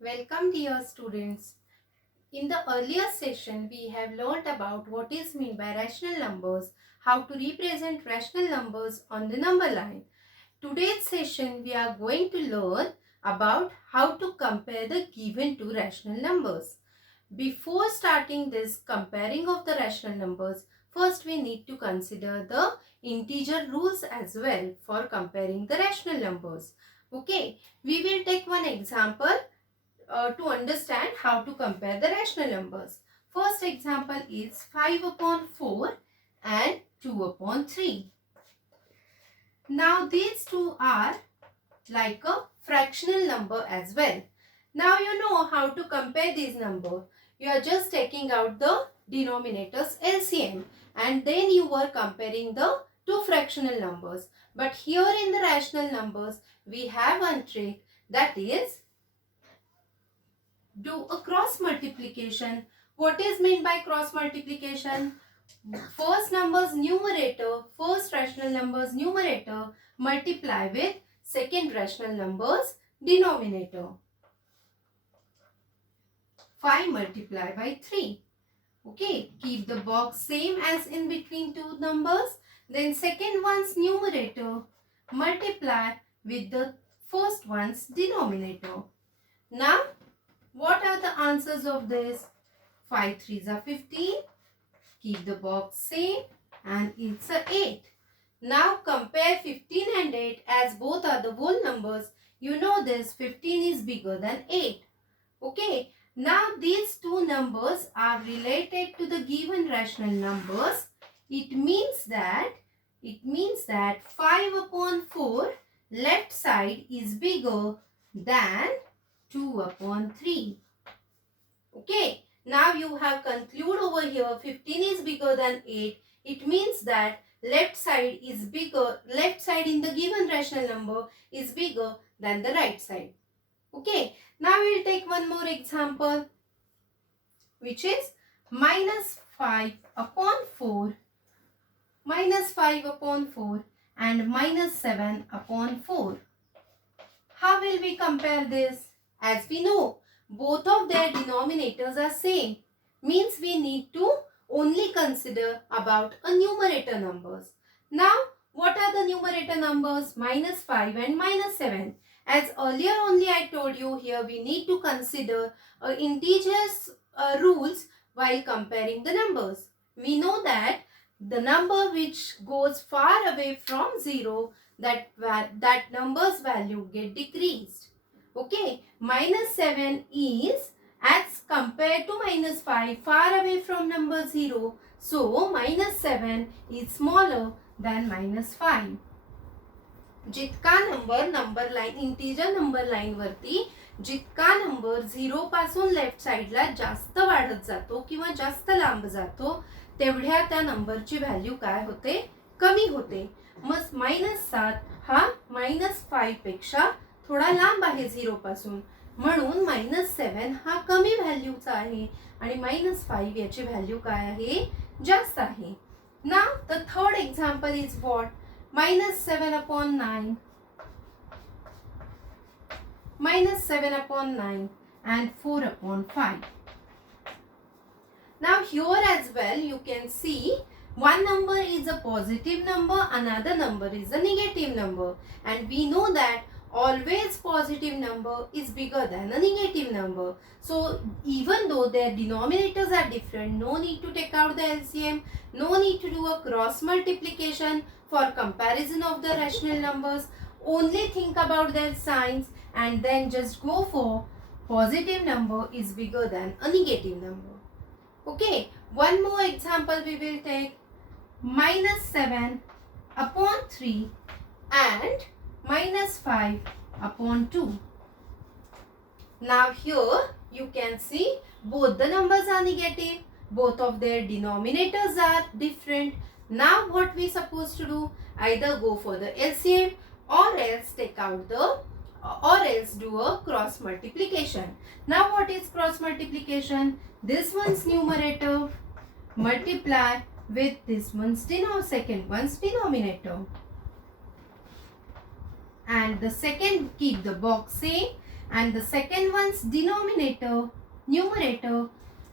Welcome dear students. In the earlier session, we have learnt about what is meant by rational numbers, how to represent rational numbers on the number line. Today's session, we are going to learn about how to compare the given two rational numbers. Before starting this comparing of the rational numbers, first we need to consider the integer rules as well for comparing the rational numbers. Okay, we will take one example to understand how to compare the rational numbers. First example is 5 upon 4 and 2 upon 3. Now these two are like a fractional number as well. Now you know how to compare these numbers. You are just taking out the denominators LCM and then you were comparing the two fractional numbers. But here in the rational numbers we have one trick, that is do a cross multiplication. What is meant by cross multiplication? First numbers numerator, first rational numbers numerator multiply with second rational numbers denominator. 5 multiplied by 3. Okay, keep the box same as in between two numbers. Then second one's numerator multiply with the first one's denominator. Now, what are the answers of this? 5 3s are 15. Keep the box same and it's a 8. Now compare 15 and 8 as both are the whole numbers. You know this 15 is bigger than 8. Okay. Now these two numbers are related to the given rational numbers. It means that 5 upon 4 left side is bigger than 2 upon 3. Okay. Now you have conclude over here 15 is bigger than 8. It means that left side is bigger, left side in the given rational number is bigger than the right side. Okay. Now we will take one more example, which is minus 5 upon 4 and minus 7 upon 4. How will we compare this? As we know, both of their denominators are same. Means we need to only consider about a numerator numbers. Now, what are the numerator numbers? Minus 5 and minus 7. As earlier only I told you, here we need to consider integers rules while comparing the numbers. We know that the number which goes far away from 0, that number's value get decreased. Okay, minus 7 is as compared to minus 5 far away from number 0. So, minus 7 is smaller than minus 5. जितका number line integer number line वरती जितका number 0 पासून left साइडला जास्त वाढत जातो किंवा जास्त लांब जातो तेवढ्या त्या नंबरची व्हॅल्यू काय होते? कमी होते. मग -7 हा -5 पेक्षा थोडा लांब आहे 0 पासून, म्हणून -7 हा कमी व्हॅल्यूचा आहे आणि -5 याची व्हॅल्यू काय आहे? जास्त आहे. Now the third example is what? -7 upon 9 and 4 upon 5. Now here as well you can see one number is a positive number, another number is a negative number, and we know that always positive number is bigger than a negative number. So even though their denominators are different, no need to take out the LCM, no need to do a cross multiplication for comparison of the rational numbers. Only think about their signs and then just go for positive number is bigger than a negative number. Okay, one more example we will take. -7 upon 3 and -5 upon 2. Now here you can see both the numbers are negative, both of their denominators are different. Now what we supposed to do? Either go for the LCM or else take out the or else do a cross multiplication. Now what is cross multiplication? This one's numerator multiply with this one's second one's denominator. And the second, keep the box same. and the second one's numerator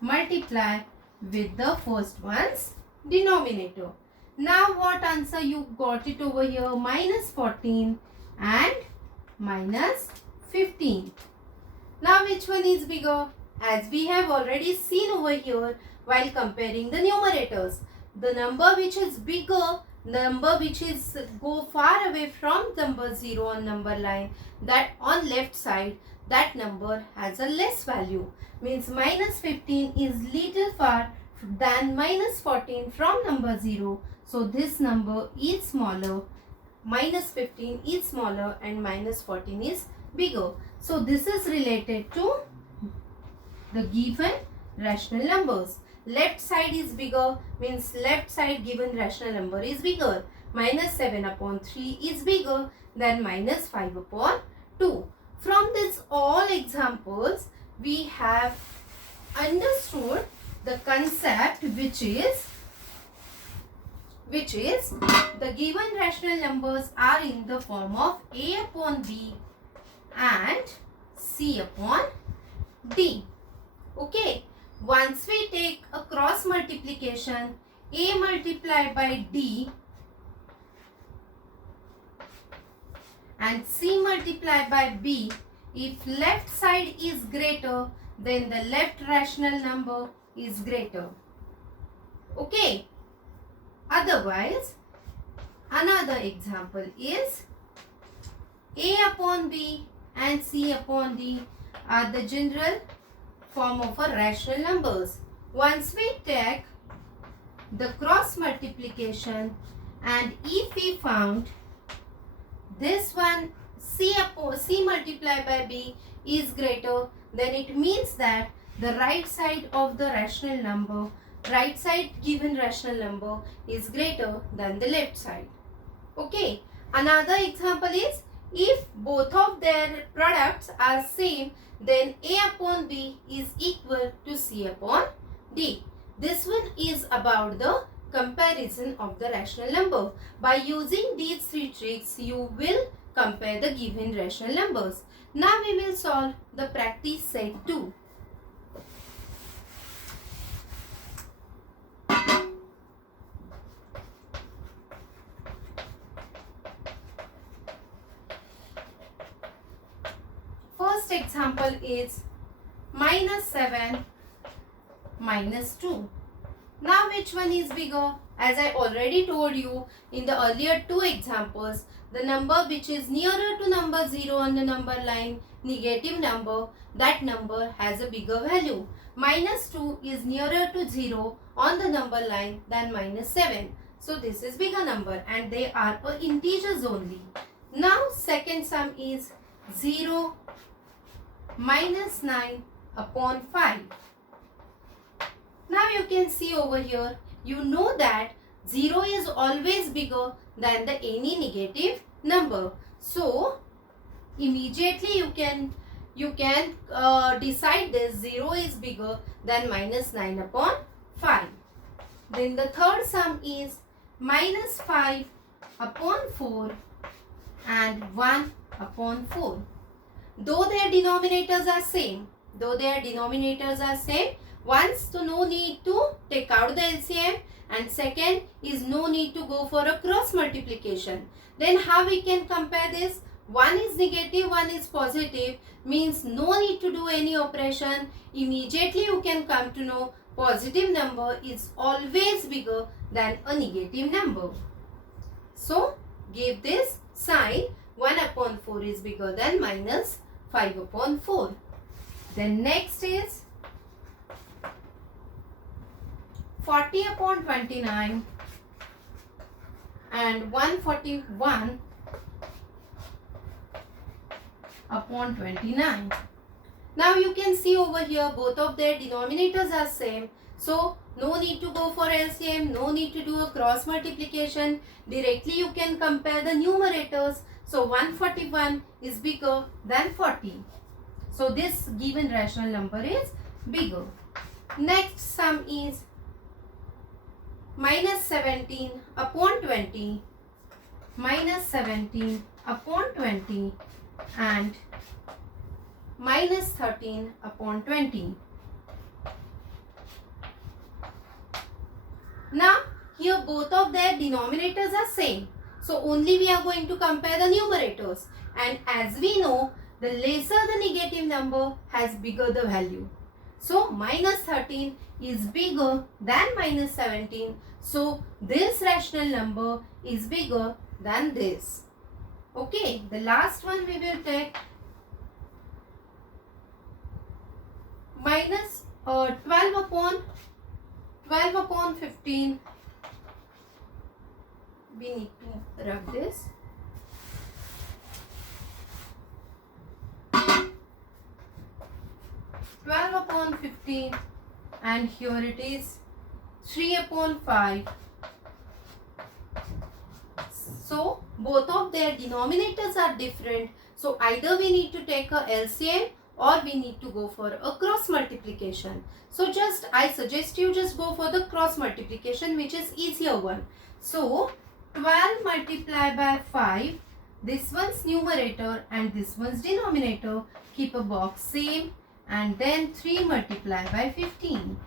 multiply with the first one's denominator. Now what answer you got it over here? Minus 14 and minus 15. Now which one is bigger? As we have already seen over here while comparing the numerators, the number which is bigger, number which is go far away from number 0 on number line, that on left side, that number has a less value. Means minus 15 is little far than minus 14 from number 0. So this number is smaller. Minus 15 is smaller and minus 14 is bigger. So this is related to the given rational numbers. Left side is bigger, means left side given rational number is bigger. Minus 7 upon 3 is bigger than minus 5 upon 2. From this all examples, we have understood the concept which is the given rational numbers are in the form of A upon B and C upon D. Okay, once we take a cross multiplication, A multiplied by D and C multiplied by B, if left side is greater, then the left rational number is greater. Okay, otherwise, another example is A upon B and C upon D are the general form of a rational numbers. Once we take the cross multiplication and if we found this one C multiplied by B is greater, then it means that the right side of the rational number, right side given rational number is greater than the left side. Okay, another example is if both of their products are same, then A upon B is equal to C upon D. This one is about the comparison of the rational number. By using these three tricks, you will compare the given rational numbers. Now we will solve the practice set 2. First example is minus 7 minus 2. Now which one is bigger? As I already told you in the earlier two examples, the number which is nearer to number 0 on the number line, negative number, that number has a bigger value. Minus 2 is nearer to 0 on the number line than minus 7. So this is bigger number and they are integers only. Now second sum is 0 minus 9 upon 5. Now you can see over here, you know that 0 is always bigger than the any negative number. So immediately you can decide this 0 is bigger than minus 9 upon 5. Then the third sum is minus 5 upon 4 and 1 upon 4. Though their denominators are same, once to no need to take out the LCM and second is no need to go for a cross multiplication. Then how we can compare this? One is negative, one is positive, means no need to do any operation. Immediately you can come to know positive number is always bigger than a negative number. So give this sign, 1 upon 4 is bigger than minus 5 upon 4. Then next is 40 upon 29 and 141 upon 29. Now you can see over here both of their denominators are same. So no need to go for LCM, no need to do a cross multiplication. Directly you can compare the numerators. So 141 is bigger than 40. So this given rational number is bigger. Next sum is minus 17 upon 20, minus 17 upon 20 and minus 13 upon 20. Now here both of their denominators are same. So only we are going to compare the numerators. And as we know, the lesser the negative number has bigger the value. So minus 13 is bigger than minus 17. So this rational number is bigger than this. Okay, the last one we will take minus 12 upon 15. We need to rub this. 12 upon 15 and here it is 3 upon 5. So both of their denominators are different. So either we need to take a LCM or we need to go for a cross multiplication. So I suggest you just go for the cross multiplication, which is easier one. So 12 multiplied by 5, this one's numerator and this one's denominator, keep a box same, and then 3 multiplied by 15.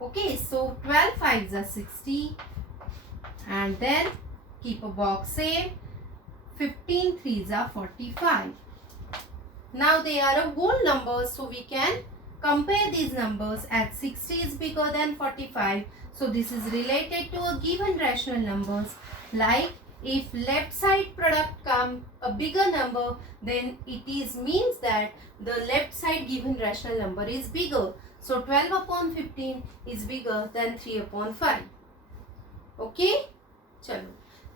Okay, so 12 5s are 60 and then keep a box same, 15 3s are 45. Now they are a whole numbers, so we can compare these numbers as 60 is bigger than 45. So this is related to a given rational numbers. Like if left side product come a bigger number, then it means that the left side given rational number is bigger. So 12 upon 15 is bigger than 3 upon 5. Okay? Chalo.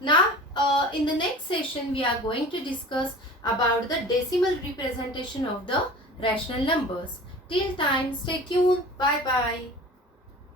Now in the next session we are going to discuss about the decimal representation of the rational numbers. Till time, stay tuned. Bye bye.